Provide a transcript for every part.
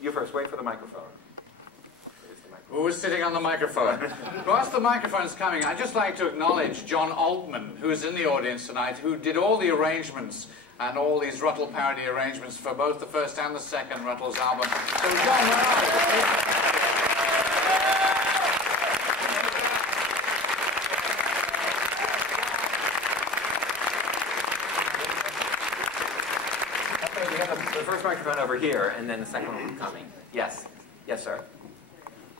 You first. Wait for the microphone. Who is sitting on the microphone? Whilst the microphone's coming, I'd just like to acknowledge John Altman, who is in the audience tonight, who did all the arrangements and all these Rutles parody arrangements for both the first and the second Rutles album. So, John, where are you? Okay, we have the first microphone over here, and then the second one will be coming. Yes. Yes, sir.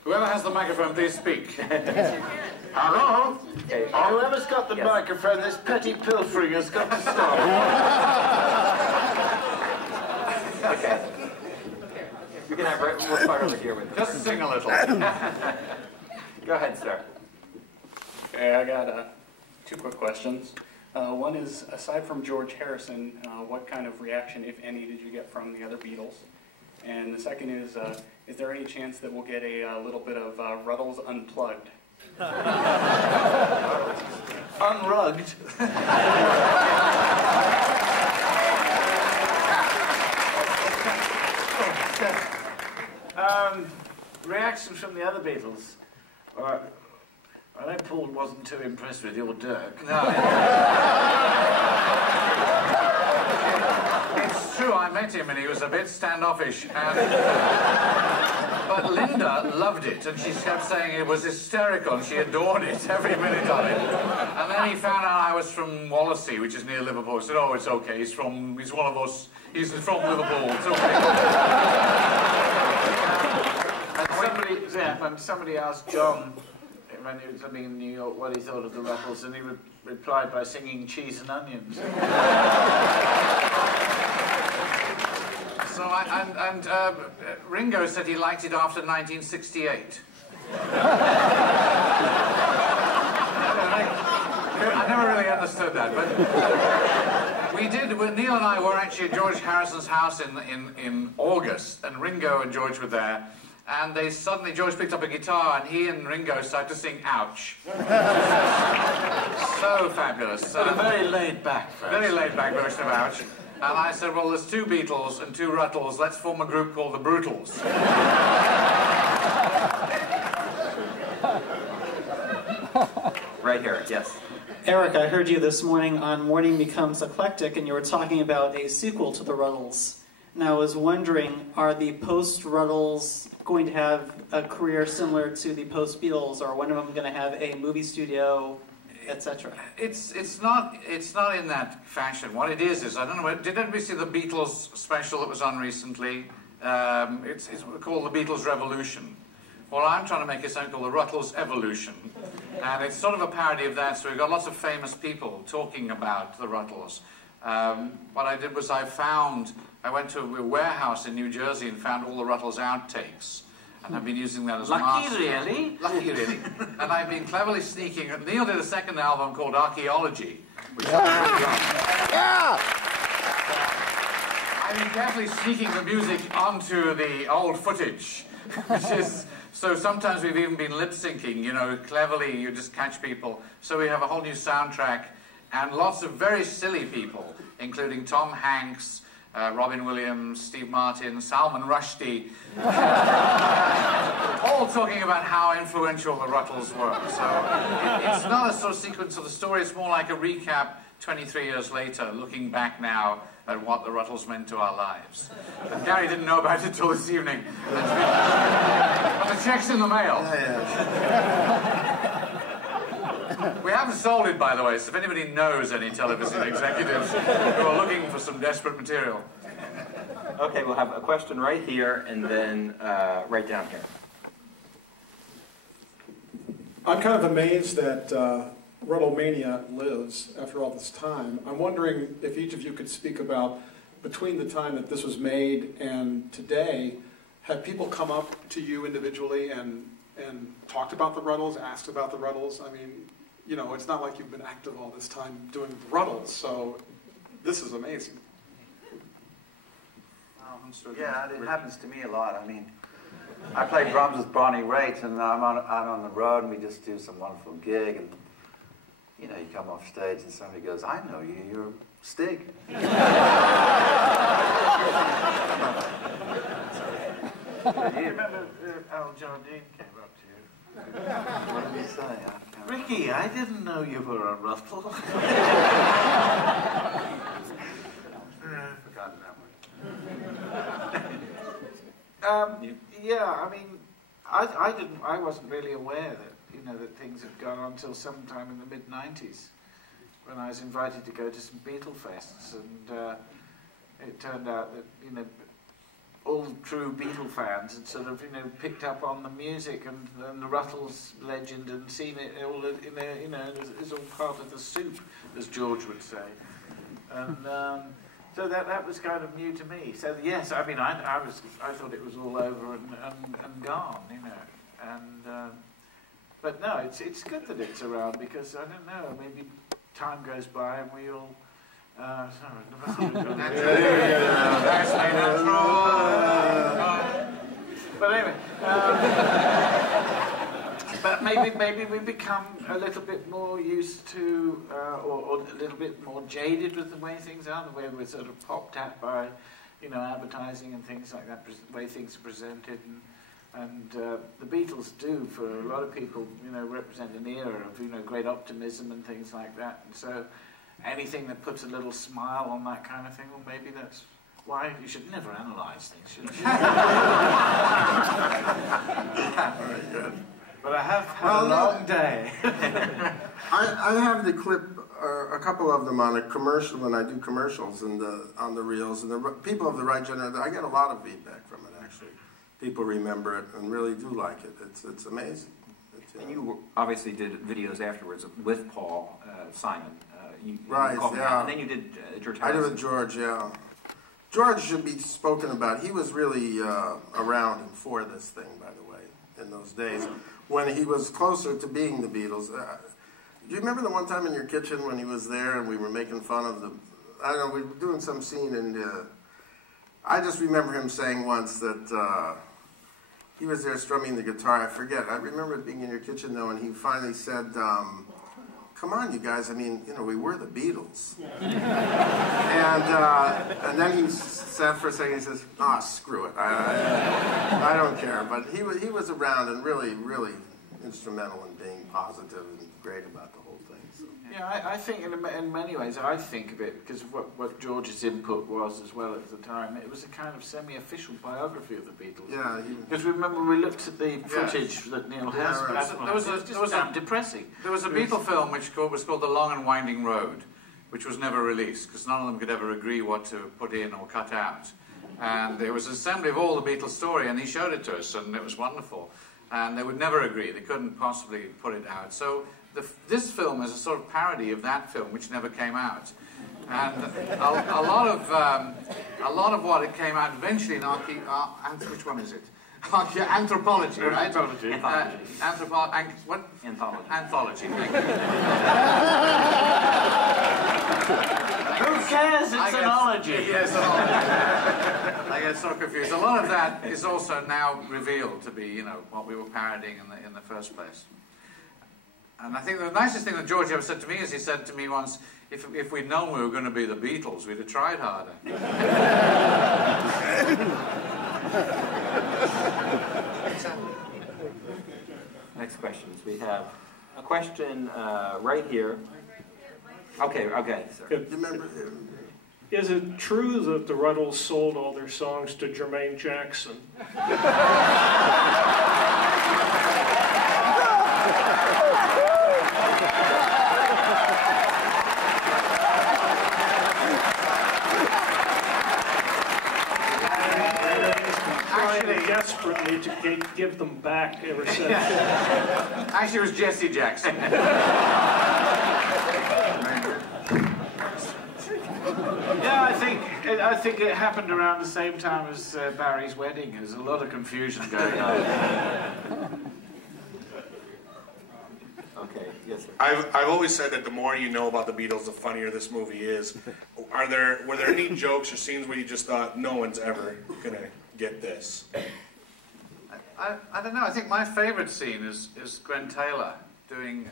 Whoever has the microphone, please speak. Hello? Okay. Whoever's got the microphone, this petty pilfering has got to stop. Okay. We can have, we'll start over here with Just sing a little. Go ahead, sir. Okay, I got two quick questions. One is, aside from George Harrison, what kind of reaction, if any, did you get from the other Beatles? And the second is there any chance that we'll get a little bit of Rutles Unplugged? Unrugged. Reactions from the other Beatles. I know Paul wasn't too impressed with your Dirk. No. It's true, I met him and he was a bit standoffish. But Linda loved it, and she kept saying it was hysterical, and she adored it, every minute of it. And then he found out I was from Wallasey, which is near Liverpool. He said, oh, it's okay, he's one of us, he's from Liverpool, it's okay. And somebody asked John, when he was living in New York, what he thought of the Rutles, and he replied by singing Cheese and Onions. So, Ringo said he liked it after 1968. I never really understood that, but we did. Neil and I were actually at George Harrison's house in August, and Ringo and George were there, and George picked up a guitar, and he and Ringo started to sing Ouch. So fabulous. But a very laid-back version. Very laid-back version of Ouch. And I said, well, there's two Beatles and two Rutles. Let's form a group called the Brutles. Right here, yes. Eric, I heard you this morning on Morning Becomes Eclectic, and you were talking about a sequel to the Rutles. And I was wondering, are the post-Rutles going to have a career similar to the post-Beatles, or one of them going to have a movie studio, etc.? It's not in that fashion. What it is I don't know. Did anybody see the Beatles special that was on recently? It's called the Beatles Revolution. Well, I'm trying to make a something called the Rutles Evolution, and it's sort of a parody of that. So we've got lots of famous people talking about the Rutles. What I did was I went to a warehouse in New Jersey and found all the Rutles outtakes. And I've been using that as a master. Really? Lucky, really. And I've been cleverly sneaking. Neil did a second album called Archaeology. Which I've been carefully sneaking the music onto the old footage, which is... So sometimes we've even been lip-syncing, you know, cleverly you just catch people. So we have a whole new soundtrack and lots of very silly people, including Tom Hanks, Robin Williams, Steve Martin, Salman Rushdie, all talking about how influential the Rutles were. So it's not a sort of sequence of the story, it's more like a recap 23 years later, looking back now at what the Rutles meant to our lives. And Gary didn't know about it till this evening. But the check's in the mail. We haven't sold it, by the way, so if anybody knows any television executives who are looking for some desperate material. Okay, we'll have a question right here and then right down here. I'm kind of amazed that Rutlemania lives after all this time. I'm wondering if each of you could speak about, between the time that this was made and today, have people come up to you individually and talked about the Rutles, asked about the Rutles? I mean, you know, it's not like you've been active all this time doing the Rutles, so this is amazing. Yeah, it happens to me a lot. I mean, I play drums with Bonnie Raitt, and I'm on the road, and we just do some wonderful gig, and you know, you come off stage, and somebody goes, "I know you. You're Stig." Do you remember Al Jardine came up to you? What did he say? I can't Ricky, I didn't know you were a Rutles. forgotten that one. Yeah, I mean, I wasn't really aware that, that things had gone on till sometime in the mid-90s when I was invited to go to some Beatle fests, and it turned out that, all true Beatle fans had sort of, picked up on the music and the Rutles legend and seen it all, it's all part of the soup, as George would say. And so that was kind of new to me. So yes, I mean, I thought it was all over and gone, And but no, it's good that it's around, because I don't know, maybe time goes by and we all. Sorry. But anyway, but maybe we become a little bit more used to, or a little bit more jaded with the way things are, the way we're sort of popped at by, advertising and things like that, the way things are presented, and the Beatles do, for a lot of people, represent an era of, great optimism and things like that, and so anything that puts a little smile on that kind of thing, well, maybe that's why you should never analyse things, should you? Very good. But I have had a long day. I have the clip, a couple of them on a commercial, and I do commercials on the reels, and the people of the right generation, I get a lot of feedback from it, actually. People remember it and really do like it. It's amazing. And you obviously did videos afterwards with Paul Simon. Right, yeah. And then you did George Harrison. I did with George, yeah. George should be spoken about. He was really around and for this thing, by the way, in those days, when he was closer to being the Beatles. Do you remember the one time in your kitchen when he was there and we were making fun of the... I don't know, we were doing some scene, and I just remember him saying once that he was there strumming the guitar. I forget. I remember it being in your kitchen, though, and he finally said... come on, you guys, I mean, we were the Beatles. And then he sat for a second and he says, screw it, I don't care. But he was around and really, really instrumental in being positive and great about the whole thing. So. Yeah, I think in many ways, I think of it, because of what George's input was as well at the time, it was a kind of semi-official biography of the Beatles. Yeah. Because remember, we looked at the footage that Neil has. Right. There was depressing. There was a Beatle film which was called The Long and Winding Road, which was never released, because none of them could ever agree what to put in or cut out. And there was an assembly of all the Beatles story, and he showed it to us, and it was wonderful. And they would never agree. They couldn't possibly put it out. So this film is a sort of parody of that film, which never came out. And a lot of what it came out eventually in which one is it? Anthropology, right? Anthropology. What? Anthology. Anthology. Thank you. Who cares? It's an ology. Yes, an ology. I get so confused. A lot of that is also now revealed to be, what we were parodying in the first place. And I think the nicest thing that George ever said to me is he said to me once, if we'd known we were going to be the Beatles, we'd have tried harder. Next questions. We have a question right here. Okay, sir. Remember? Is it true that the Rutles sold all their songs to Jermaine Jackson? Desperately to give them back ever since. Actually, it was Jesse Jackson. Yeah, I think it happened around the same time as Barry's wedding. There's a lot of confusion going on. Okay, yes, sir. I've always said that the more you know about the Beatles, the funnier this movie is. Were there any jokes or scenes where you just thought no one's ever gonna get this? I don't know. I think my favourite scene is Gwen Taylor doing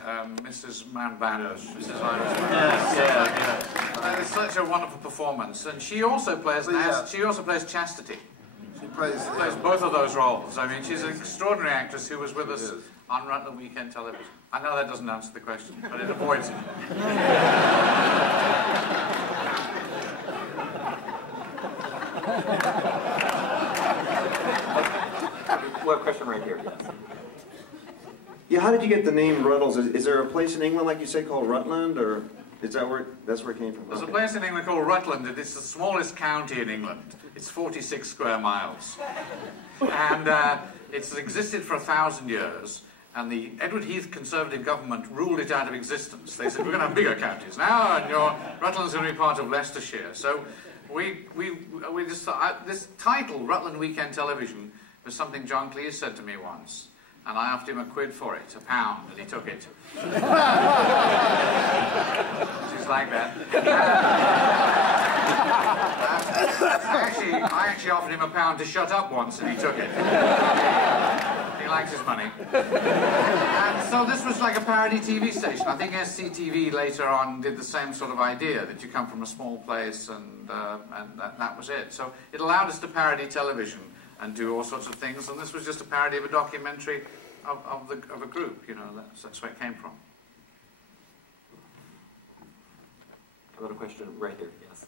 Mrs. Mountbatten, Mrs. Iris. Yeah. It's such a wonderful performance, and she also plays Chastity. She plays both of those roles. I mean, she's an extraordinary actress who was with us on Rutland Weekend Television. I know that doesn't answer the question, but it avoids it. Well, question right here, yes. Yeah, how did you get the name Rutles? Is there a place in England, like you said, called Rutland, or is that where that's where it came from? There's a place in England called Rutland, and it's the smallest county in England. It's 46 square miles. And it's existed for 1,000 years, and the Edward Heath Conservative government ruled it out of existence. They said, we're going to have bigger counties now, and your Rutland's going to be part of Leicestershire. So this title, Rutland Weekend Television, was something John Cleese said to me once. And I offered him £1 for it, £1, and he took it. She's like that. I actually offered him £1 to shut up once, and he took it. He likes his money. And so this was like a parody TV station. I think SCTV later on did the same sort of idea, that you come from a small place, and that was it. So it allowed us to parody television and do all sorts of things, and this was just a parody of a documentary of a group, you know, that's where it came from. I've got a question right here, yes.